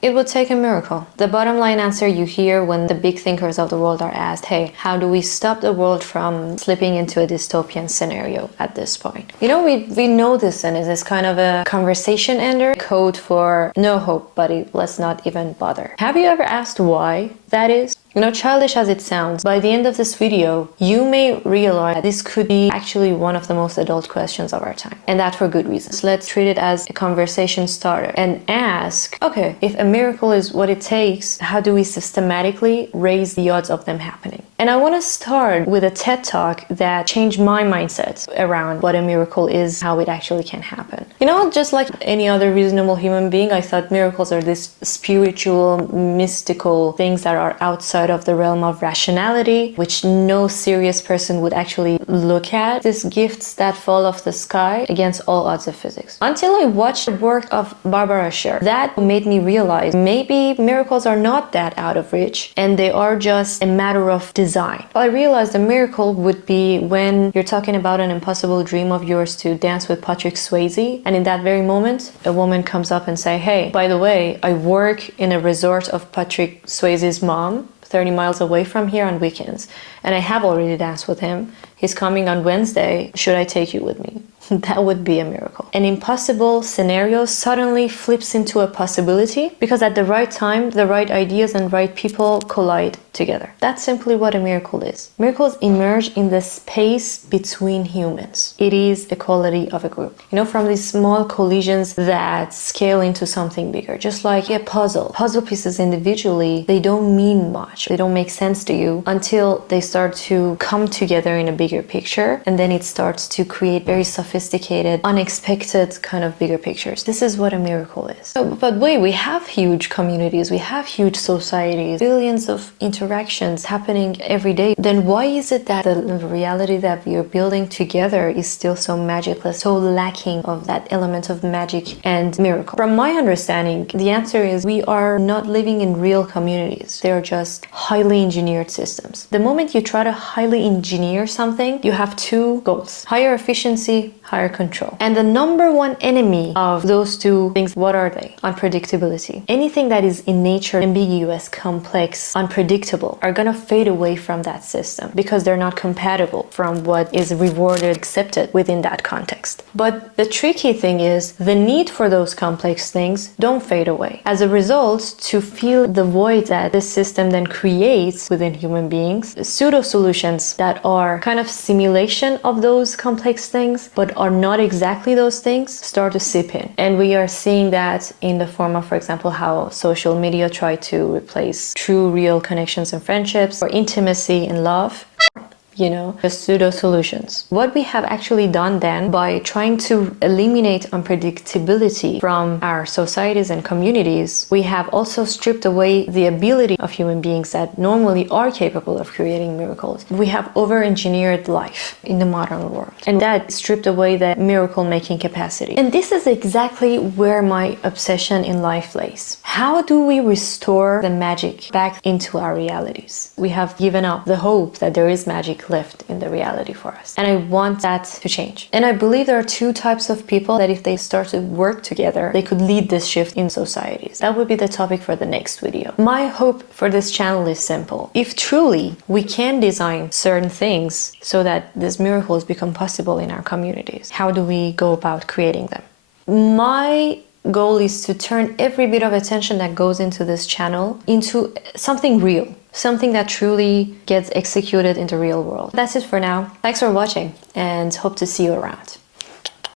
It would take a miracle. The bottom line answer you hear when the big thinkers of the world are asked, hey, how do we stop the world from slipping into a dystopian scenario at this point? You know, we know this and it is kind of a conversation ender, code for no hope, buddy, let's not even bother. Have you ever asked why that is? You know, childish as it sounds, by the end of this video, you may realize that this could be actually one of the most adult questions of our time. And that for good reasons. Let's treat it as a conversation starter and ask, okay, if a miracle is what it takes, how do we systematically raise the odds of them happening? And I want to start with a TED Talk that changed my mindset around what a miracle is, how it actually can happen. You know, just like any other reasonable human being, I thought miracles are this spiritual, mystical things that are outside of the realm of rationality, which no serious person would actually look at. These gifts that fall off the sky against all odds of physics. Until I watched the work of Barbara Sher, that made me realize maybe miracles are not that out of reach and they are just a matter of design. I realized a miracle would be when you're talking about an impossible dream of yours to dance with Patrick Swayze, and in that very moment, a woman comes up and say, hey, by the way, I work in a resort of Patrick Swayze's mom, 30 miles away from here on weekends, and I have already danced with him. He's coming on Wednesday. Should I take you with me? That would be a miracle. An impossible scenario suddenly flips into a possibility because at the right time, the right ideas and right people collide together. That's simply what a miracle is. Miracles emerge in the space between humans. It is a quality of a group. You know, from these small collisions that scale into something bigger, just like a puzzle. Puzzle pieces individually, they don't mean much. They don't make sense to you until they start to come together in a bigger picture, and then it starts to create very sophisticated, unexpected kind of bigger pictures. This is what a miracle is. But wait, we have huge communities, we have huge societies, billions of interactions happening every day. Then why is it that the reality that we are building together is still so magicless, so lacking of that element of magic and miracle? From my understanding, the answer is we are not living in real communities. They are just highly engineered systems. The moment you try to highly engineer something, you have two goals: higher efficiency, higher control. And the number one enemy of those two things, what are they? Unpredictability. Anything that is in nature ambiguous, complex, unpredictable are gonna fade away from that system because they're not compatible from what is rewarded, accepted within that context. But the tricky thing is the need for those complex things don't fade away. As a result, to fill the void that this system then creates within human beings, pseudo solutions that are kind of simulation of those complex things but are not exactly those things start to seep in. And we are seeing that in the form of, for example, how social media try to replace true, real connections and friendships or intimacy and love. You know, the pseudo solutions. What we have actually done then by trying to eliminate unpredictability from our societies and communities, we have also stripped away the ability of human beings that normally are capable of creating miracles. We have over-engineered life in the modern world, and that stripped away the miracle-making capacity. And this is exactly where my obsession in life lays. How do we restore the magic back into our realities? We have given up the hope that there is magic left in the reality for us. And I want that to change. And I believe there are two types of people that if they start to work together, they could lead this shift in societies. That would be the topic for the next video. My hope for this channel is simple. If truly we can design certain things so that these miracles become possible in our communities, how do we go about creating them? My goal is to turn every bit of attention that goes into this channel into something real, something that truly gets executed in the real world. That's it for now. Thanks for watching and hope to see you around.